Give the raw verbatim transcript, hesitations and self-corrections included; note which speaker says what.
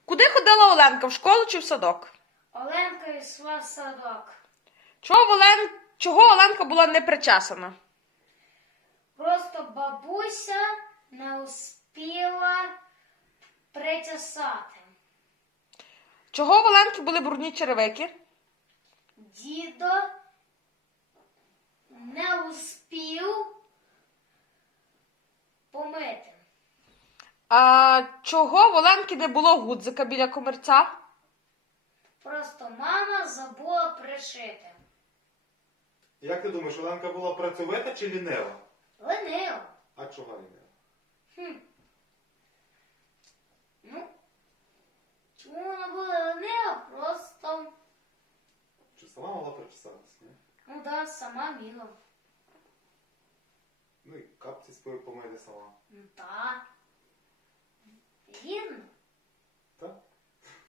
Speaker 1: Куди ходила Оленка, в школу чи в садок?
Speaker 2: Оленка йшла в садок.
Speaker 1: Чого, Олен... Чого Оленка була не причесана?
Speaker 2: Просто бабуся не успіла причесати.
Speaker 1: Чого в Оленки були брудні черевики?
Speaker 2: Дідо не успів помити.
Speaker 1: А чого в Оленки не було гудзика біля комірця?
Speaker 2: Просто мама забула пришити.
Speaker 3: Як ти думаєш, Оленка була працьовита чи лінива?
Speaker 2: Ленила.
Speaker 3: А чого лінива?
Speaker 2: Хм. Ну, чому вона була ленива? Просто,
Speaker 3: Чи сама могла причесатися? Ні?
Speaker 2: ну да, сама міла.
Speaker 3: Ну і капці свої помити сама.
Speaker 2: Ну так. Вірно.